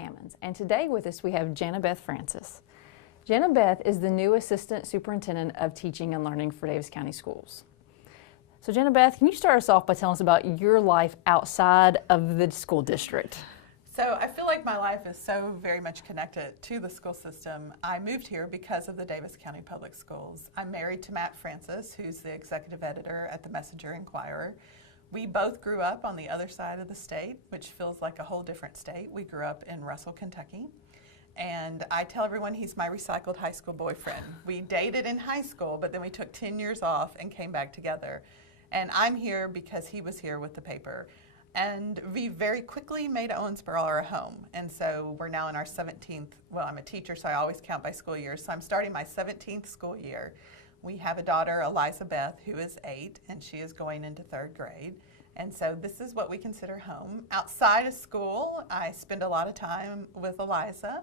Hammons, and today with us we have Jana Beth Francis. Jana Beth is the new Assistant Superintendent of Teaching and Learning for Davis County Schools. So Jana Beth, can you start us off by telling us about your life outside of the school district? So I feel like my life is so very much connected to the school system. I moved here because of the Davis County Public Schools. I'm married to Matt Francis, who's the executive editor at the Messenger-Inquirer. We both grew up on the other side of the state, which feels like a whole different state. We grew up in Russell, Kentucky. And I tell everyone he's my recycled high school boyfriend. We dated in high school, but then we took 10 years off and came back together. And I'm here because he was here with the paper. And we very quickly made Owensboro our home. And so we're now in our 17th, well, I'm a teacher, so I always count by school years. So I'm starting my 17th school year. We have a daughter, Beth, who is 8, and she is going into 3rd grade. And so this is what we consider home. Outside of school, I spend a lot of time with Eliza,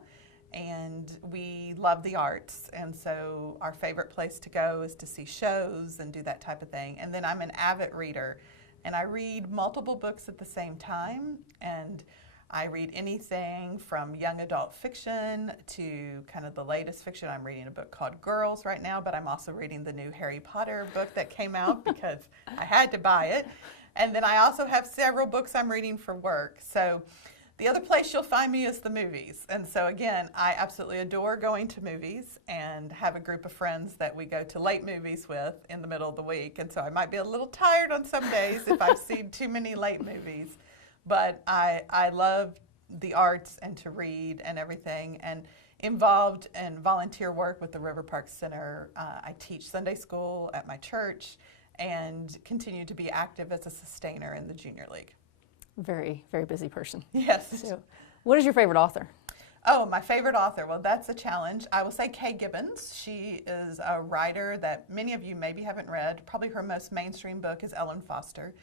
and we love the arts. And so our favorite place to go is to see shows and do that type of thing. And then I'm an avid reader, and I read multiple books at the same time. And I read anything from young adult fiction to kind of the latest fiction. I'm reading a book called Girls right now, but I'm also reading the new Harry Potter book that came out because I had to buy it. And then I also have several books I'm reading for work. So the other place you'll find me is the movies. And so again, I absolutely adore going to movies and have a group of friends that we go to late movies with in the middle of the week. And so I might be a little tired on some days if I've seen too many late movies. But I love the arts and to read and everything, and involved in volunteer work with the River Park Center. I teach Sunday school at my church and continue to be active as a sustainer in the junior league. Very, very busy person. Yes. So, what is your favorite author? Oh, my favorite author. Well, that's a challenge. I will say Kay Gibbons. She is a writer that many of you maybe haven't read. Probably her most mainstream book is Ellen Foster.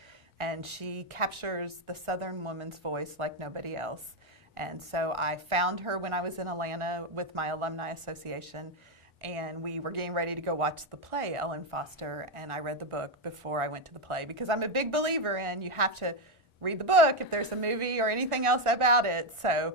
And she captures the Southern woman's voice like nobody else. And so I found her when I was in Atlanta with my alumni association, and we were getting ready to go watch the play, Ellen Foster, and I read the book before I went to the play because I'm a big believer in you have to read the book if there's a movie or anything else about it. So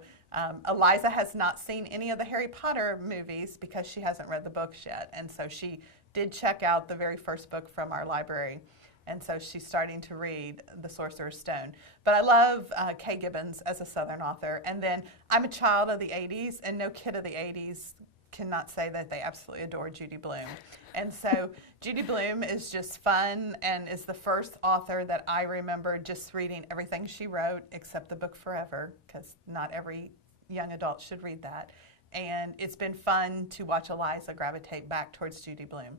Eliza has not seen any of the Harry Potter movies because she hasn't read the books yet. And so she did check out the very first book from our library. And so she's starting to read The Sorcerer's Stone. But I love Kay Gibbons as a Southern author. And then I'm a child of the 80s, and no kid of the 80s cannot say that they absolutely adore Judy Blume. And so Judy Blume is just fun and is the first author that I remember just reading everything she wrote except the book Forever, because not every young adult should read that. And it's been fun to watch Eliza gravitate back towards Judy Blume.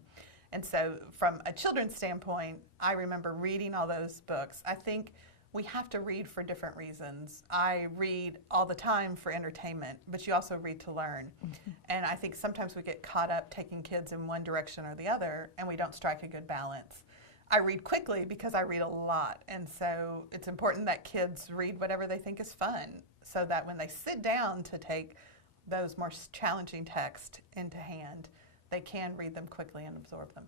And so from a children's standpoint, I remember reading all those books. I think we have to read for different reasons. I read all the time for entertainment, but you also read to learn. Mm-hmm. And I think sometimes we get caught up taking kids in one direction or the other, and we don't strike a good balance. I read quickly because I read a lot, and so it's important that kids read whatever they think is fun, so that when they sit down to take those more challenging texts into hand, they can read them quickly and absorb them.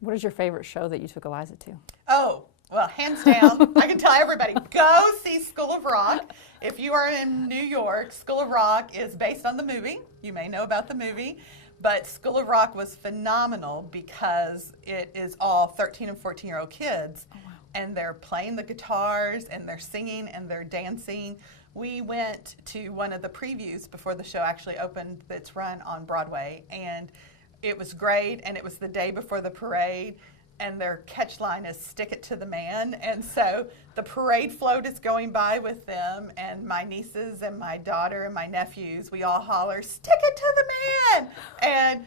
What is your favorite show that you took Eliza to? Oh, well, hands down, I can tell everybody, go see School of Rock. If you are in New York, School of Rock is based on the movie. You may know about the movie. But School of Rock was phenomenal because it is all 13 and 14-year-old kids. Oh, wow. And they're playing the guitars, and they're singing, and they're dancing. We went to one of the previews before the show actually opened its run on Broadway, and it was great, and it was the day before the parade, and their catch line is "Stick it to the man," and so the parade float is going by with them, and my nieces and my daughter and my nephews, we all holler, "Stick it to the man!" And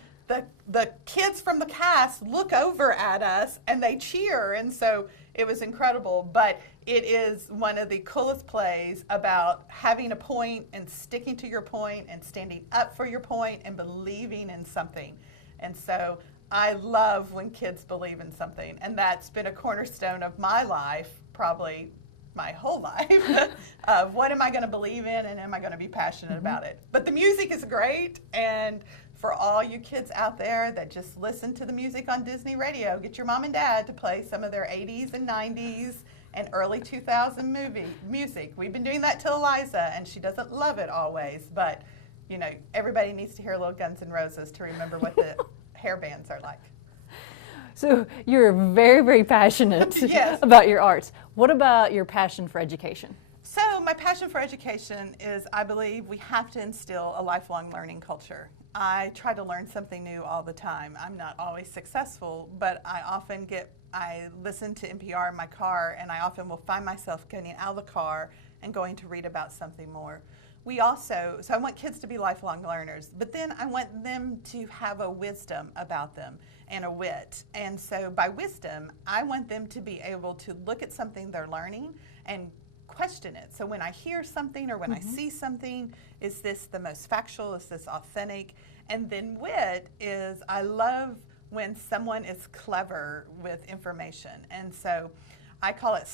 the kids from the cast look over at us, and they cheer, and so it was incredible. But it is one of the coolest plays about having a point and sticking to your point and standing up for your point and believing in something. And so I love when kids believe in something, and that's been a cornerstone of my life, probably my whole life, of what am I going to believe in and am I going to be passionate about it. But the music is great, and for all you kids out there that just listen to the music on Disney Radio, get your mom and dad to play some of their 80s and 90s and early 2000 music. We've been doing that to Eliza, and she doesn't love it always, but you know, everybody needs to hear a little Guns N' Roses to remember what the hair bands are like. So you're very, very passionate Yes. about your arts. What about your passion for education? So my passion for education is, I believe we have to instill a lifelong learning culture. I try to learn something new all the time. I'm not always successful, but I listen to NPR in my car, and I often will find myself getting out of the car and going to read about something more. So I want kids to be lifelong learners, but then I want them to have a wisdom about them and a wit. And so by wisdom, I want them to be able to look at something they're learning and question it. So when I hear something or when I see something, is this the most factual? Is this authentic? And then wit is, I love when someone is clever with information. And so I call it,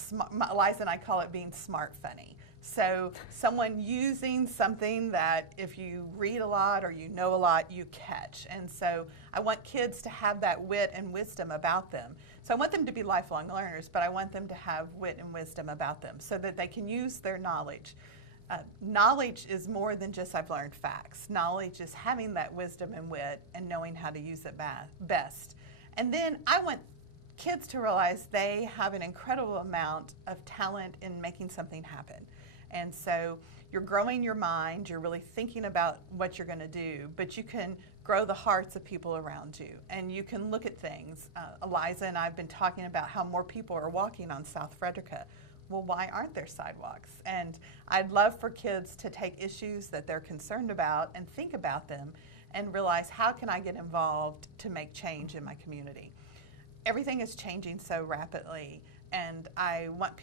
Eliza and I call it being smart funny. So someone using something that if you read a lot or you know a lot, you catch. And so I want kids to have that wit and wisdom about them. So I want them to be lifelong learners, but I want them to have wit and wisdom about them so that they can use their knowledge. Knowledge is more than just I've learned facts. Knowledge is having that wisdom and wit and knowing how to use it best. And then I want kids to realize they have an incredible amount of talent in making something happen. And so you're growing your mind, you're really thinking about what you're going to do, but you can grow the hearts of people around you, and you can look at things. Eliza and I have been talking about how more people are walking on South Frederica. Well, why aren't there sidewalks? And I'd love for kids to take issues that they're concerned about and think about them and realize, how can I get involved to make change in my community? Everything is changing so rapidly. And I want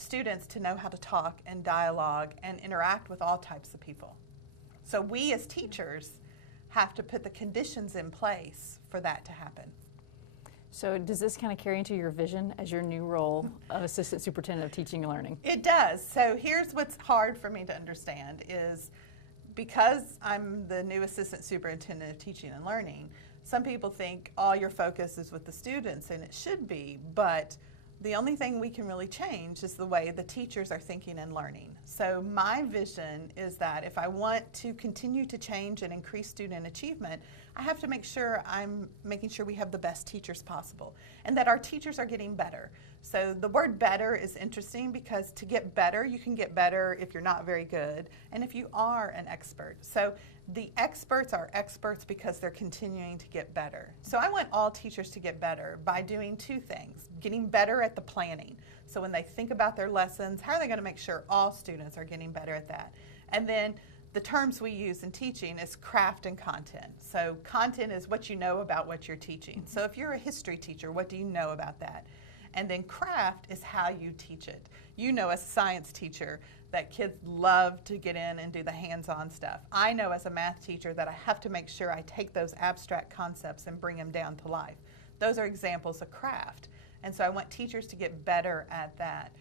students to know how to talk and dialogue and interact with all types of people. So we as teachers have to put the conditions in place for that to happen. So does this kind of carry into your vision as your new role of Assistant Superintendent of Teaching and Learning? It does. So here's what's hard for me to understand is, because I'm the new Assistant Superintendent of Teaching and Learning, some people think all your focus is with the students, and it should be, but the only thing we can really change is the way the teachers are thinking and learning. So my vision is that if I want to continue to change and increase student achievement, I have to make sure I'm making sure we have the best teachers possible and that our teachers are getting better. So the word better is interesting because to get better, you can get better if you're not very good and if you are an expert. So the experts are experts because they're continuing to get better. So I want all teachers to get better by doing two things: getting better at the planning. So when they think about their lessons, how are they going to make sure all students are getting better at that? And then the terms we use in teaching is craft and content. So content is what you know about what you're teaching. So if you're a history teacher, what do you know about that? And then craft is how you teach it. You know, as a science teacher, that kids love to get in and do the hands-on stuff. I know as a math teacher that I have to make sure I take those abstract concepts and bring them down to life. Those are examples of craft. And so I want teachers to get better at that.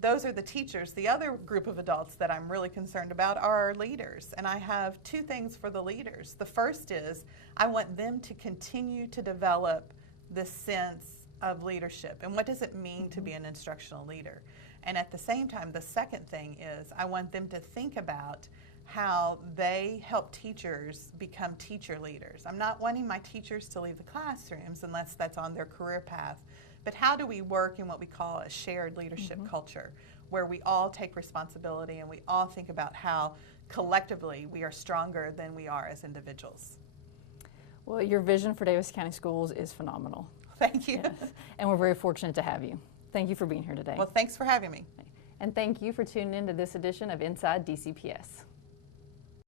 Those are the teachers. The other group of adults that I'm really concerned about are our leaders. And I have two things for the leaders. The first is I want them to continue to develop this sense of leadership. And what does it mean to be an instructional leader? And at the same time, the second thing is I want them to think about how they help teachers become teacher leaders. I'm not wanting my teachers to leave the classrooms unless that's on their career path. But how do we work in what we call a shared leadership culture, where we all take responsibility and we all think about how collectively we are stronger than we are as individuals? Well, your vision for Davis County Schools is phenomenal. Thank you. Yes. And we're very fortunate to have you. Thank you for being here today. Well, thanks for having me. And thank you for tuning in to this edition of Inside DCPS.